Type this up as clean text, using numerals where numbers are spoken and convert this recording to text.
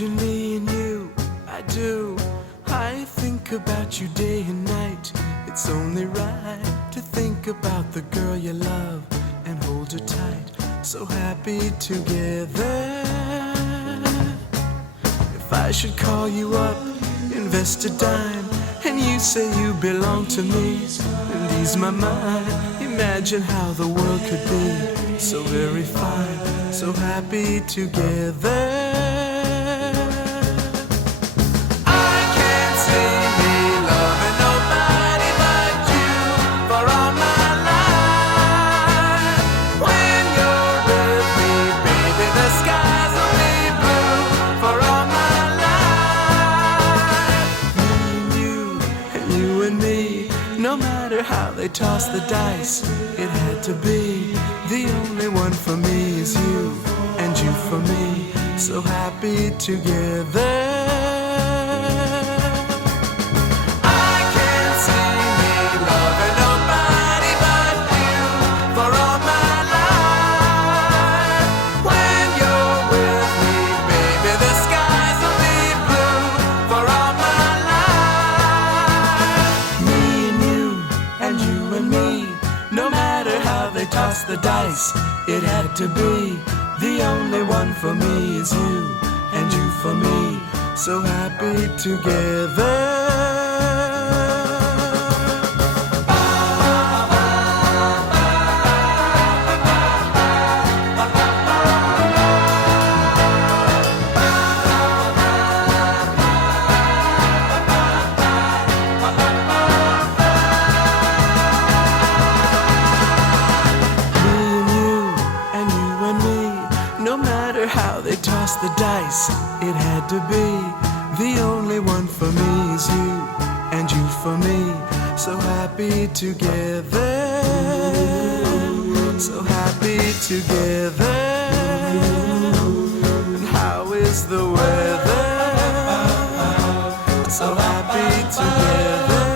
Imagine me and you, I do. I think about you day and night. It's only right to think about the girl you love and hold her tight. So happy together. If I should call you up, invest a dime, and you say you belong to me and ease my mind. Imagine how the world could be so very fine, so happy together. No matter how they toss the dice, it had to be. The only one for me is you, and you for me, so happy together. Toss the dice, it had to be. The only one for me is you, and you for me, so happy together. No matter how they toss the dice, it had to be. The only one for me is you, and you for me, so happy together. So happy together. And how is the weather? So happy together.